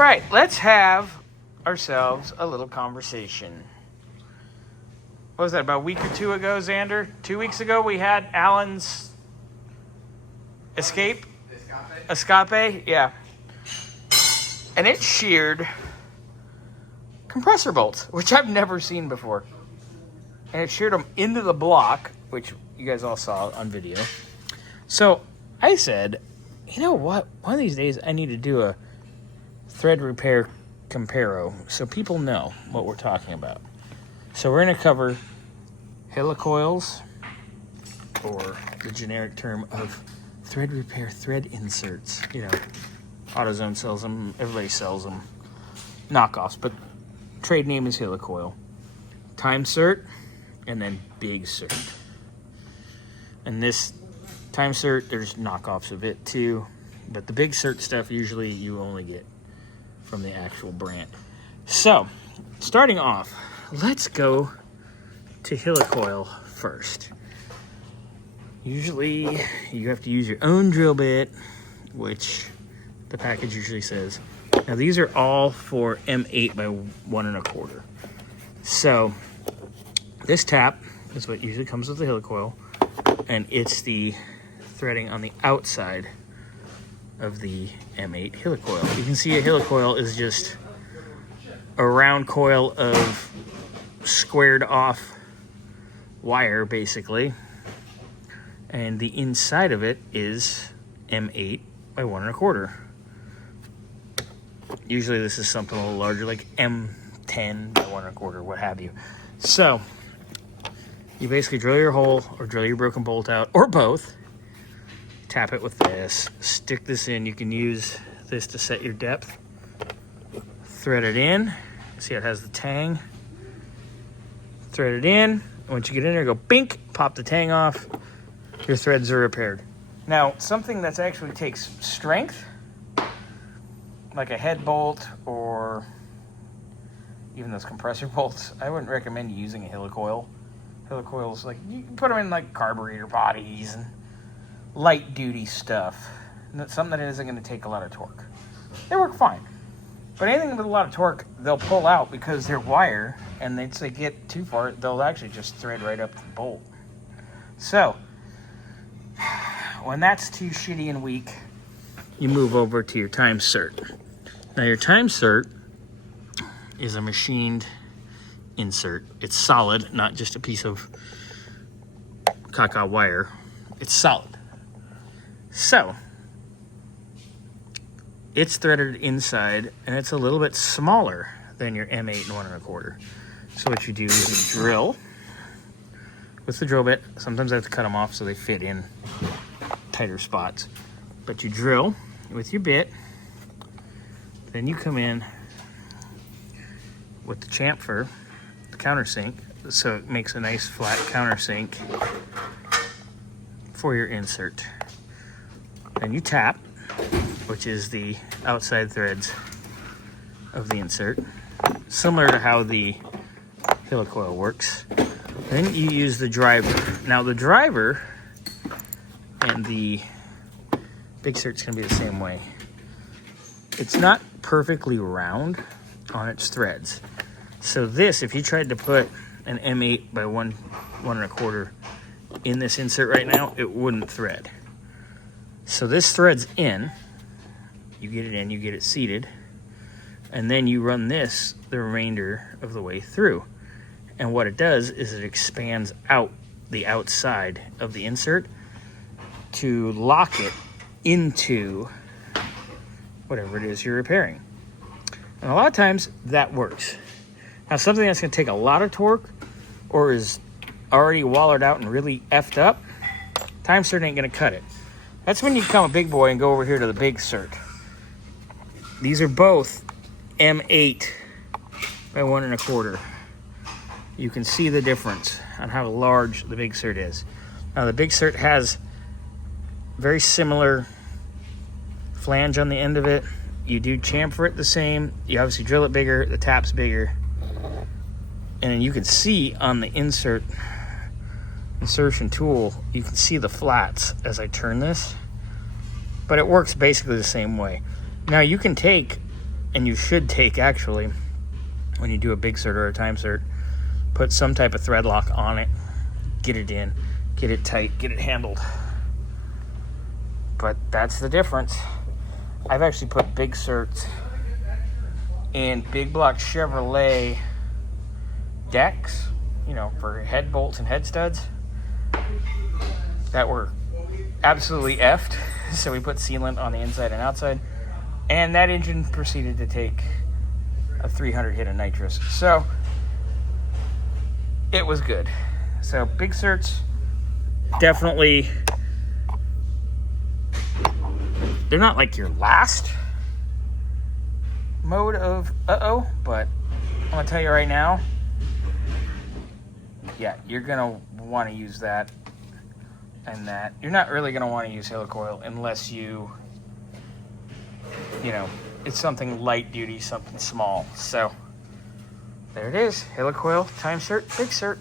right, let's have ourselves a little conversation. What was that, about a week or two ago, Xander? 2 weeks ago, we had Alan's Escape? Escape? Yeah. And it sheared compressor bolts, which I've never seen before. And it sheared them into the block, which you guys all saw on video. So I said, you know what? One of these days I need to do a thread repair comparo so people know what we're talking about. So we're going to cover helicoils, or the generic term of thread repair thread inserts. You know, AutoZone sells them, everybody sells them, knockoffs, but trade name is Helicoil. Time-Sert, and then Big-Sert. And this Time-Sert, there's knockoffs of it too, but the Big-Sert stuff usually you only get from the actual brand. So, starting off, let's go to Helicoil first. Usually, you have to use your own drill bit, which the package usually says. Now, these are all for M8 by 1 1/4. So, this tap is what usually comes with the Helicoil, and it's the threading on the outside of the M8 helicoil. You can see a helicoil is just a round coil of squared off wire, basically, and the inside of it is M8 by 1 1/4. Usually this is something a little larger, like M10 by 1 1/4, what have you. So you basically drill your hole or drill your broken bolt out, or both. Tap it with this, stick this in. You can use this to set your depth. Thread it in. See how it has the tang? Thread it in. Once you get in there, go bink, pop the tang off. Your threads are repaired. Now, something that actually takes strength, like a head bolt or even those compressor bolts, I wouldn't recommend using a helicoil. Helicoils, like, you can put them in like carburetor bodies and light duty stuff. Something that isn't going to take a lot of torque. They work fine. But anything with a lot of torque, they'll pull out because they're wire, and if they get too far, they'll actually just thread right up the bolt. So, when that's too shitty and weak, you move over to your Time-Sert. Now, your Time-Sert is a machined insert. It's solid, not just a piece of caca wire. It's solid. So, it's threaded inside, and it's a little bit smaller than your M8 and 1 1/4. So what you do is you drill with the drill bit. Sometimes I have to cut them off so they fit in tighter spots. But you drill with your bit, then you come in with the chamfer, the countersink, so it makes a nice flat countersink for your insert. Then you tap, which is the outside threads of the insert, similar to how the helicoil works. Then you use the driver. Now the driver and the Big-Sert's gonna be the same way. It's not perfectly round on its threads. So this, if you tried to put an M8 by 1 1/4 in this insert right now, it wouldn't thread. So this threads in, you get it in, you get it seated, and then you run this the remainder of the way through. And what it does is it expands out the outside of the insert to lock it into whatever it is you're repairing. And a lot of times that works. Now, something that's going to take a lot of torque or is already wallered out and really effed up, Time-Sert ain't going to cut it. That's when you become a big boy and go over here to the Big-Sert. These are both M8 by 1 1/4. You can see the difference on how large the Big-Sert is. Now, the Big-Sert has very similar flange on the end of it. You do chamfer it the same. You obviously drill it bigger. The tap's bigger. And then you can see on the insertion tool, you can see the flats as I turn this. But it works basically the same way. Now, you can take and you should take, actually, when you do a Big-Sert or a Time-Sert, put some type of thread lock on it, get it in, get it tight, get it handled. But that's the difference. I've actually put Big-Serts in big block Chevrolet decks, you know, for head bolts and head studs that were absolutely effed. So we put sealant on the inside and outside, and that engine proceeded to take a 300 hit of nitrous. So it was good. So Big-Serts, definitely, they're not like your last mode of but I'm gonna tell you right now, yeah, you're gonna want to use that and that. You're not really gonna want to use Helicoil unless you know, it's something light duty, something small. So there it is, Helicoil, Time-Sert, Big-Sert.